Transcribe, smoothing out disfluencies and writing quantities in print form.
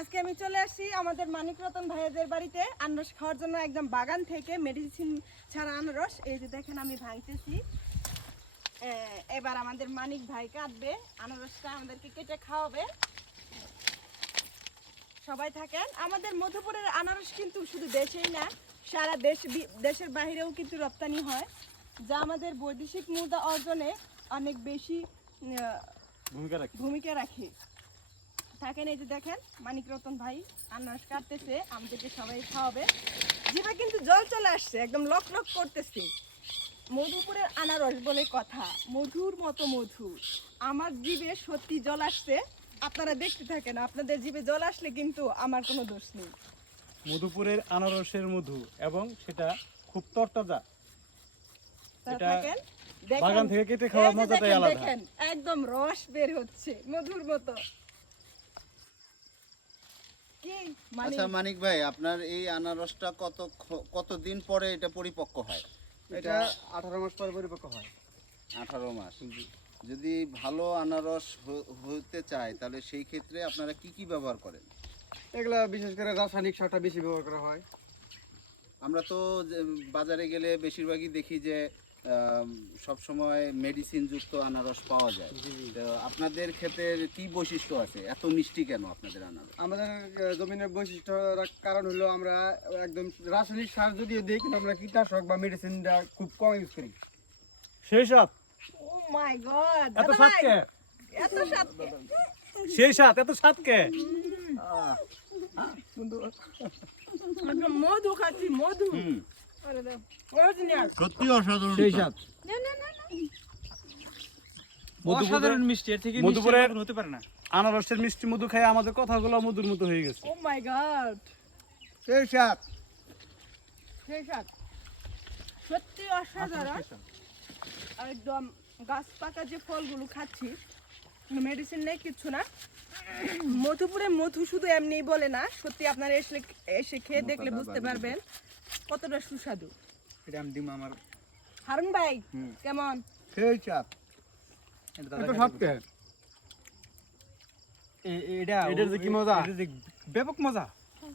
আজকে আমি চলে আসছি আমাদের মানিক রতন ভাইয়াদের বাড়িতে আনারস খাওয়ার জন্য, একদম বাগান থেকে মেডিসিন ছাড়া আনারস। এই যে দেখেন আমি ভাঙতেছি। এবার আমাদের মানিক ভাই কাটবে আনারসটা, আমাদেরকে কেটে খাওয়াবে। সবাই থাকেন। আমাদের মধুপুরের আনারস কিন্তু শুধু দেশেই না, সারা দেশের বাইরেও কিন্তু রপ্তানি হয়, যা আমাদের বৈদেশিক মুদ্রা অর্জনে অনেক বেশি ভূমিকা রাখে। থাকেন। এই যে দেখেন মানিক রতন ভাই আনারস কাটতেছে, আমাদেরকে সবাই খাওয়াবে। জিভে কিন্তু জল চলে আসছে, একদম লক লক করতেছে। মধুপুরের আনারস বলে কথা, মধুর মতো মধু। আমার জিভে সত্যি জল আসছে, আপনারা দেখতে থাকেন। আপনাদের জিভে জল আসলে কিন্তু আমার কোনো দোষ নেই। মধুপুরের আনারসের মধু, এবং সেটা খুব তরতাজা। থাকেন, বাগান থেকে কেটে খাওয়ার মজাটাই আলাদা। দেখেন একদম রস বের হচ্ছে মধুর মতো। কি আচ্ছা মানিক ভাই, আপনার এই আনারসটা কতদিন পরে এটা পরিপক্ক হয়? এটা 18 মাস পরে পরিপক্ক হয়। 18 মাস। যদি ভালো আনারস হতে চায় তাহলে সেই ক্ষেত্রে আপনারা কি কি ব্যবহার করেন? এগুলা বিশেষ করে রাসায়নিক সারটা বেশি ব্যবহার করা হয়। আমরা তো বাজারে গেলে বেশিরভাগই দেখি যে সব সময় মেডিসিন যুক্ত আনারস পাওয়া যায়। তো আপনাদের ক্ষেতের কি বৈশিষ্ট্য আছে, এত মিষ্টি কেন আপনাদের আনারস? আমাদের জমিনের বৈশিষ্ট্য কারণ হলো আমরা একদম রাসায়নিক সার যদিও দিই, কিন্তু আমরা কীটনাশক বা মেডিসিনটা খুব কম ইউজ করি। সেই সাথ, ও মাই গড, এত স্বাদ কে? এত স্বাদ কে? সেই সাথ, এত স্বাদ কে? একদম মধু খাচ্ছি, মধু। আরে দাও, অরিজিনাল। সত্যি অসাধারণ সেই সাথ। না না না না, অসাধারণ মিষ্টি, এর থেকে মধুপুরের মিষ্টি হতে পারে না। আনারসের মিষ্টি মধু খাই আমাদের কথাগুলো মধুর মতো হয়ে গেছে। ও মাই গড, সেই সাথ। সেই স্বাদ সত্যি অসাধারণ। একদম গাছ পাকা যে ফলগুলো খাচ্ছি, মেডিসিন নেই, কিচ্ছু না। মধুপুরে মধু শুধু এমনিই বলে না, সত্যি আপনারা এসে খেয়ে দেখলে বুঝতে পারবেন কতটা সুস্বাদু। এটা আমি দিম আমার হারুন ভাই কেমন? সেই সাথ। এত স্বাদ কে? এটা এটার যে কি মজা! এটা যে ব্যাপক মজা।